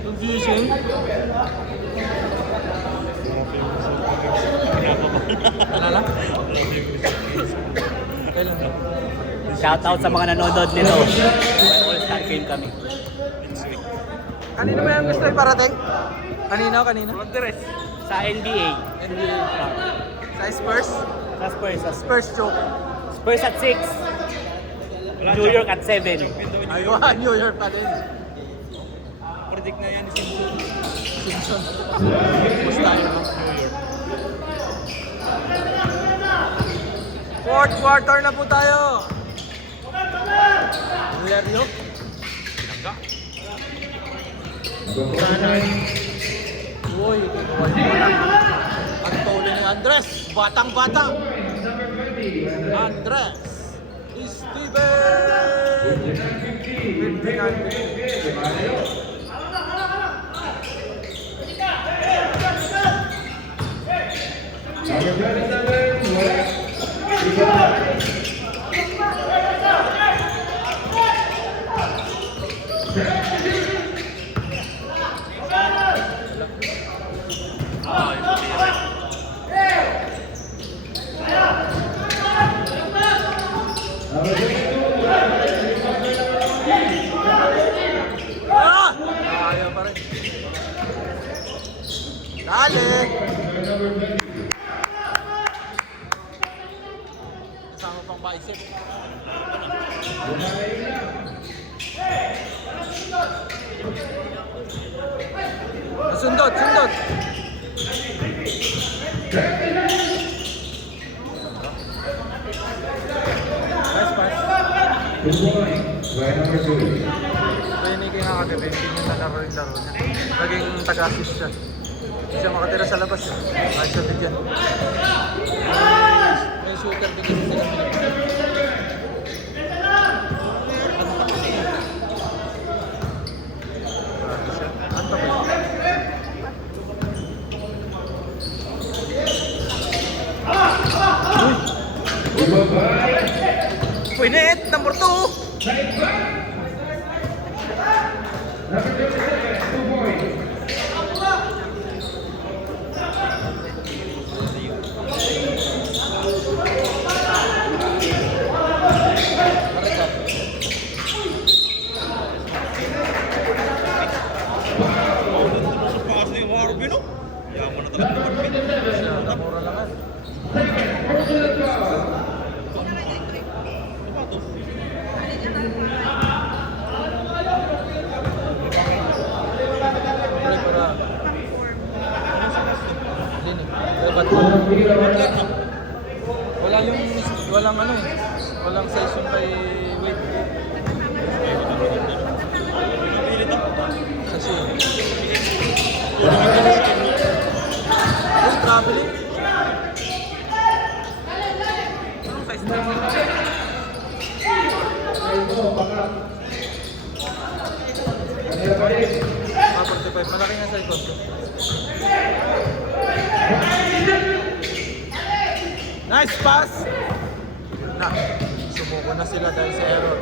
Confusion. Alala? Okay lang. Shoutout sa mga nanonood nito. All-Star Game kami. Kanino ba yung gusto iparating? Kanino? Sa NBA. NBA. Sa Spurs? Sa Spurs. Spurs joke. Spurs at 6. New York at 7. Ayun, New York pa din. Predict na yan ni Simpson. Simpson. Basta yun. Fourth quarter na po tayo. Valerio. Uy, kinuha mo na. Antolio ni Andres. Batang-bata. Andres. Steven. 59. Ayaw pa rin. Dali! Kasama pang bicep. Sundot! Nice pass. Benny kaya nga kagabi, hindi niya nalaro yung laro niya. Naging taga-assist siya. Hindi siya makatira sa labas eh. Kahit siya bigyan. May shooter din kasi sila. Anto ba? Pinit! Number 2! Yaman na talaga. Mura naman. Walang ano eh. Walang session kay Wade. Kasi traveling. Anong size na? 45. Malaki nga sa likod ko. Nice pass! Yun na. Sumuko na sila dahil sa error.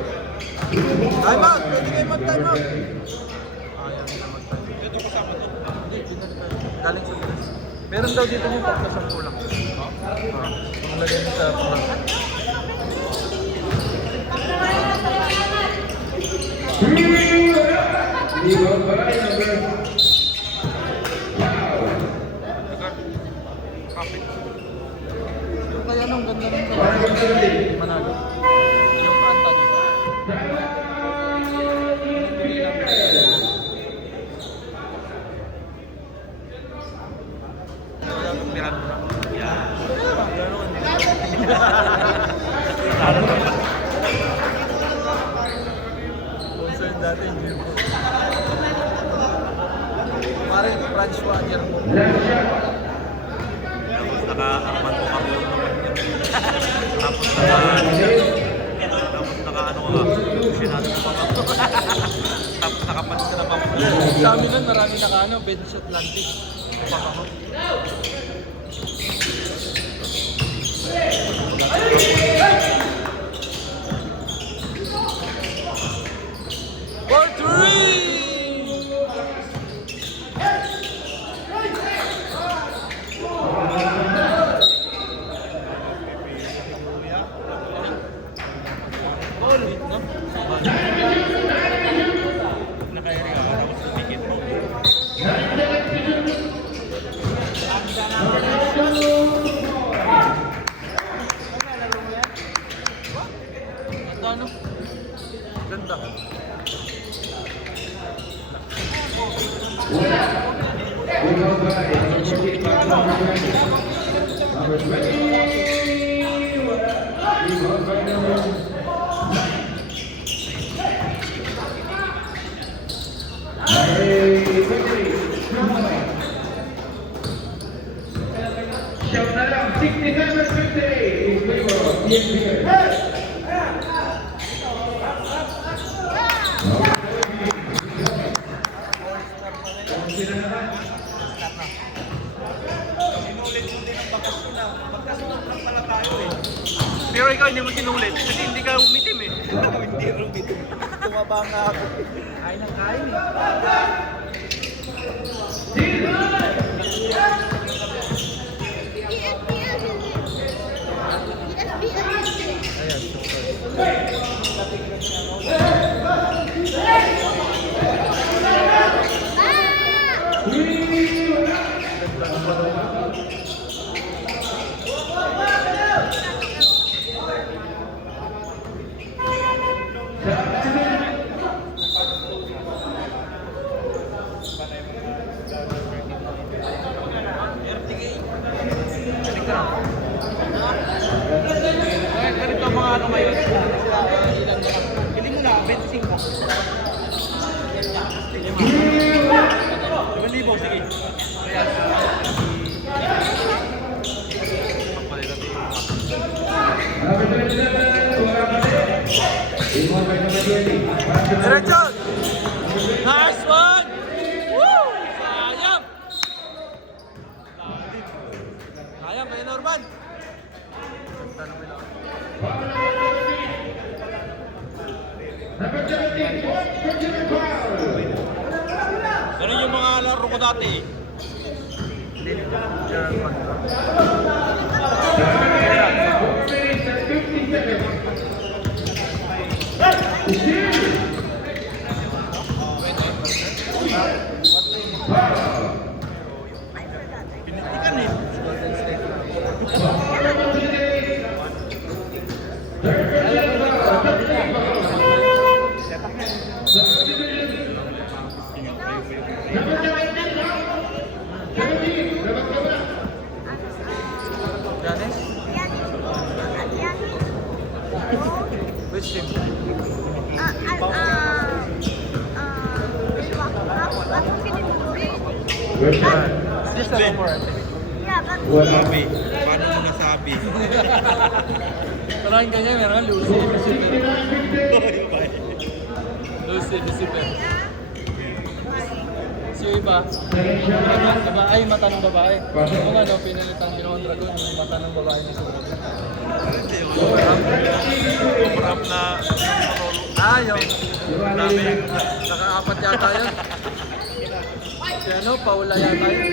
Time out! Pwede kayo mag-time out! Ayaw nila mag-time out. Ito kasama to. Hindi, pinalipan. Galing sa Pinas. Meron daw dito yung pagka sa kulang. Ang lagay mo sa kulang. Yung kaya nung ganda ng Manalo. Yung kanta niya. titiran mo na. Yan. Ganun. Concern dati, hindi mo. Parang French water mo. Tapos naka-arman mo kami naman yan. Tapos naka-ano ka. Sinado mo pa. Tapos nakapalit ka na pa. Sa amin nun, marami naka bed sa Atlantic. Pakako. For three! Ulit, no? Naka-airing ako tapos tumikit mo. Ano? Ganda. Pero ikaw hindi mo sinulit kasi hindi ka umitim eh. Hindi rumitin. Tumaba nga ako. Kain ng kain eh. Ganito ang mga ano ngayon. Hindi mo na, 25 ka. 5,000, sige. Ayan. Diretso! Nice one! Woo! Sayang! Sayang kay Norman. Ganda naman ako. Ganun yung mga laro ko dati eh. Pinitikan eh. Janis? Which team? Just a more, I think. Sabi. Paano mo nasabi? Parang ganyan, meron Lucy, Lucifer. Lucy, Lucifer. Si iba, ay mata ng babae. Kung ano, pinalitan Ginoong Dragon, yung mata ng babae niya sa babae. Hindi yun. Overrap na Ah, yung naka-apat yata yun. Si ano, Paula yata yun.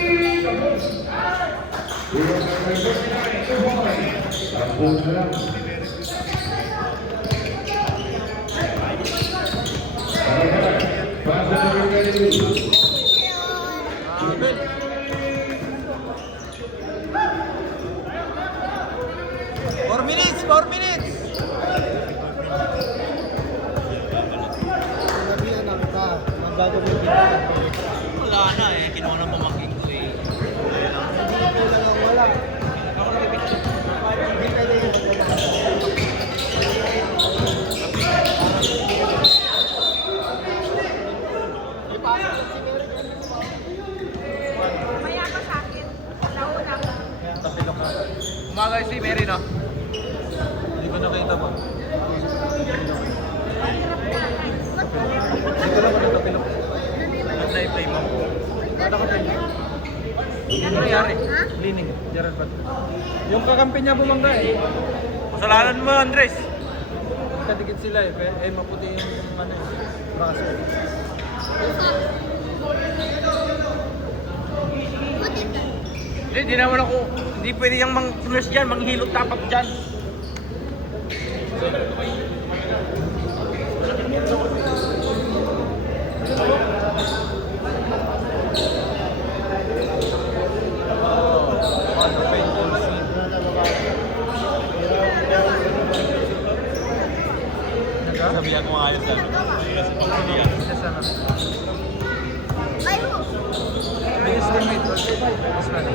Amen. 4 minutes, 4 minutes. wala na eh. Kinuha ng pamangkin ko eh. Wala. si Mary, no? Hindi ko nakita pa. Hindi ko lang kung nagkapilok. Nag-play mo. Ano ka tayo? Ano nangyari? Lining, Gerald Pat. Yung kakampi niya bumangga eh. Kasalanan mo, Andres. Kadikit sila eh. Maputi yung ano eh. Braso. Hindi naman ako. Hindi pwede yung nurse dyan, manghilot tapak dyan. Ano, painful scene. Sabihan ko nga ayos lang. Sana. Biggest teammate. Mas man.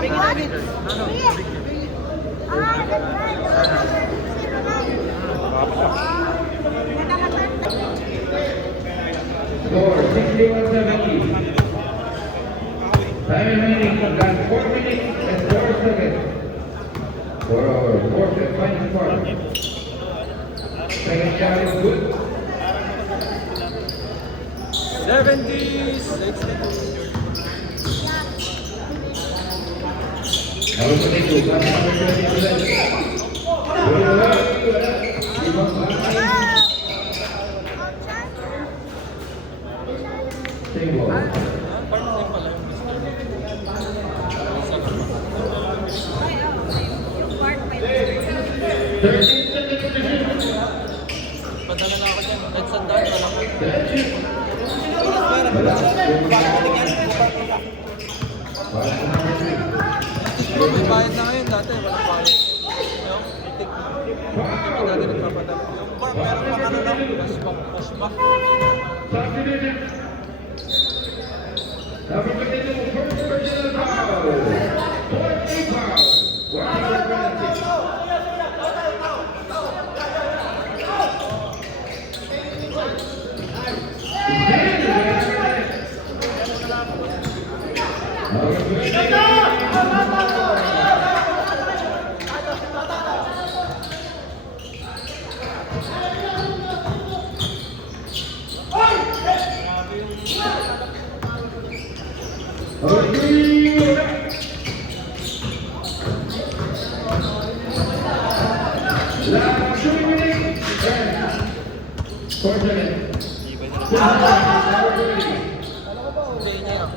Big David. No, no. Big deal. Score 61-70. Time remaining last 4 minutes and 4 seconds for our fourth and final quarter. Second shot is good. 70s. 62. Number 22, number 27. Same ball. Padala na ako dyan. Kahit sandaan, wala ko. May bayad na ngayon dati. Walang bayad. Yung titik. Hindi pa dati nagpapadala. Yung bar, meron pang ano lang. Cashback. Number 22, first personal foul. 14 foul. Washington penalty. Hindi niya yun.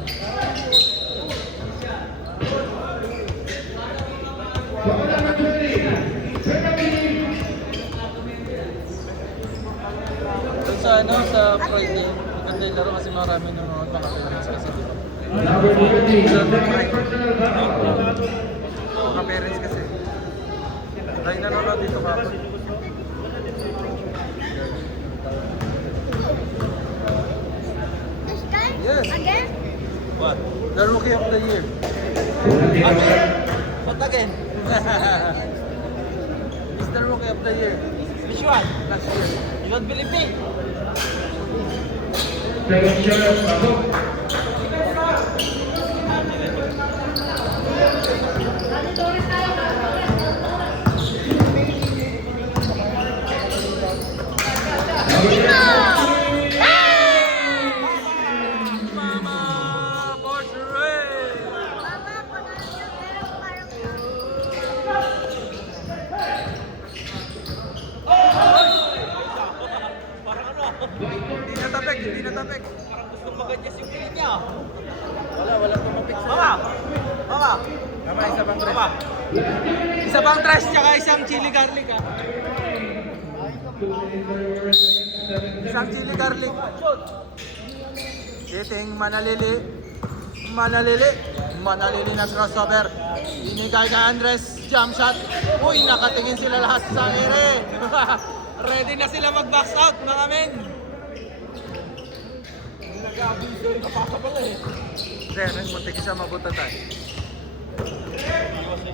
Doon sa ano, sa Friday, maganda yung laro kasi marami nanonood mga parents kasi dito. Number 20, second personal foul. Mga parents kasi. Dahil nanonood dito kapag. Yes. Again? What? The Rookie of the Year. Again? What again? It's the Rookie of the Year. Which one? Last year. You don't believe me? Second shot, pasok. Mama! Portrait! Hindi natapik, hindi natapik. Parang gusto magadya si Willie niya. Walang tumapik sa... Mama! Mama! Tama, isa pang Mama! trash. Isa pang trash, tsaka isang chili garlic ah. Isang chili garlic. Titing manalili. Manalili na crossover. Inigay kay Andres. Jump shot. Uy, nakatingin sila lahat sa ere. Ready na sila mag-box out, mga men. Nag-abiso yung kapakabala eh. Hindi, muntik siya mabuta tayo.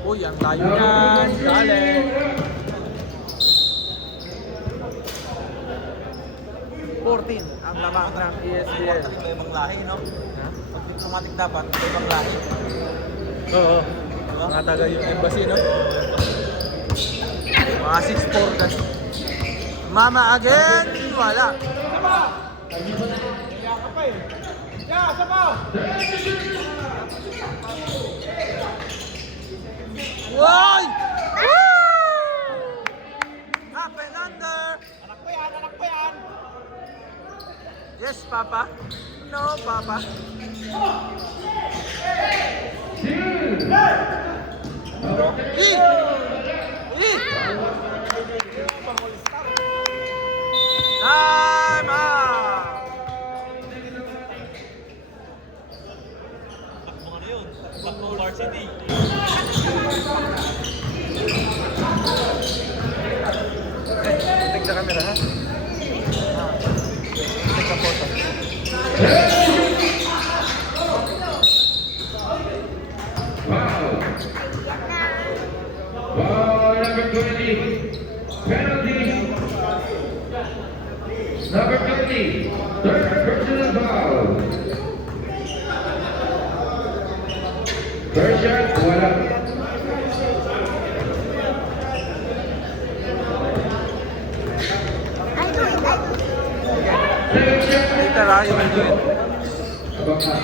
Uy, ang layo niyan. Galing. 14 ang lamang ng ESPN. Iba ibang lahi, no? Ha? Pag diplomatic dapat, iba ibang lahi. Oo. Diba? Mga taga yung embassy, no? Mga 6'4 ka. Mama again! Wala. Woy! Woo! Up and under! Anak pa yan. Yes, Papa. No, Papa. Eat! Eat! Time out! Takbo ka na yun. Takbo varsity. Take the camera, ha? Take a photo. Foul. Ball number 20. Penalty. Number 20. Third personal foul. First shot, wala. Second shot, Later, ha? You will do it. abang ka.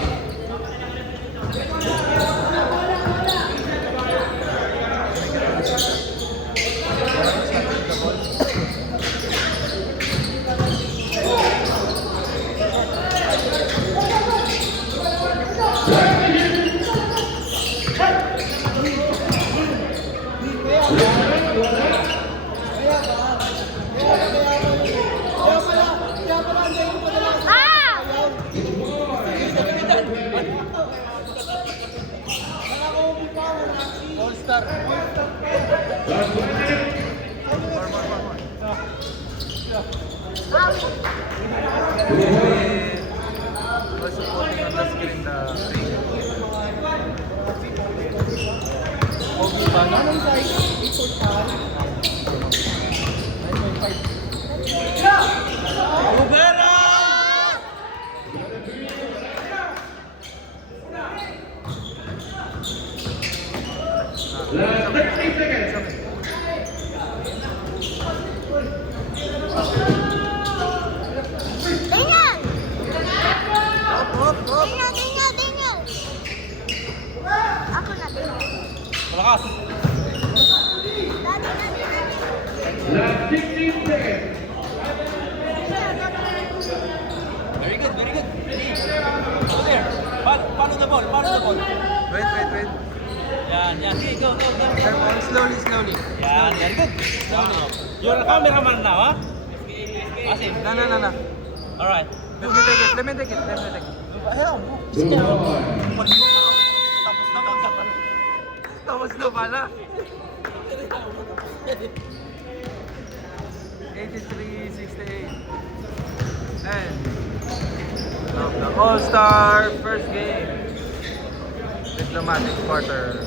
All-star. Last 1 minute. We're supporting on the screen the ring. Okay ba? Anong size? Ubera! Last 30 seconds. Tingnan! Hop, hop. Tingnan! Ako na tingnan. Malakas. Dati. Last 15 seconds. Very good. Ready. Go there. Follow the ball. Wait. Yan. Sige, go. Slowly. Yan, very good. You're a cameraman now, ha? Asim. No. Alright. Let me take it. Ayaw mo. Good one. Tapos na pala. 83-68. And of the All-Star first game. Diplomatic quarter.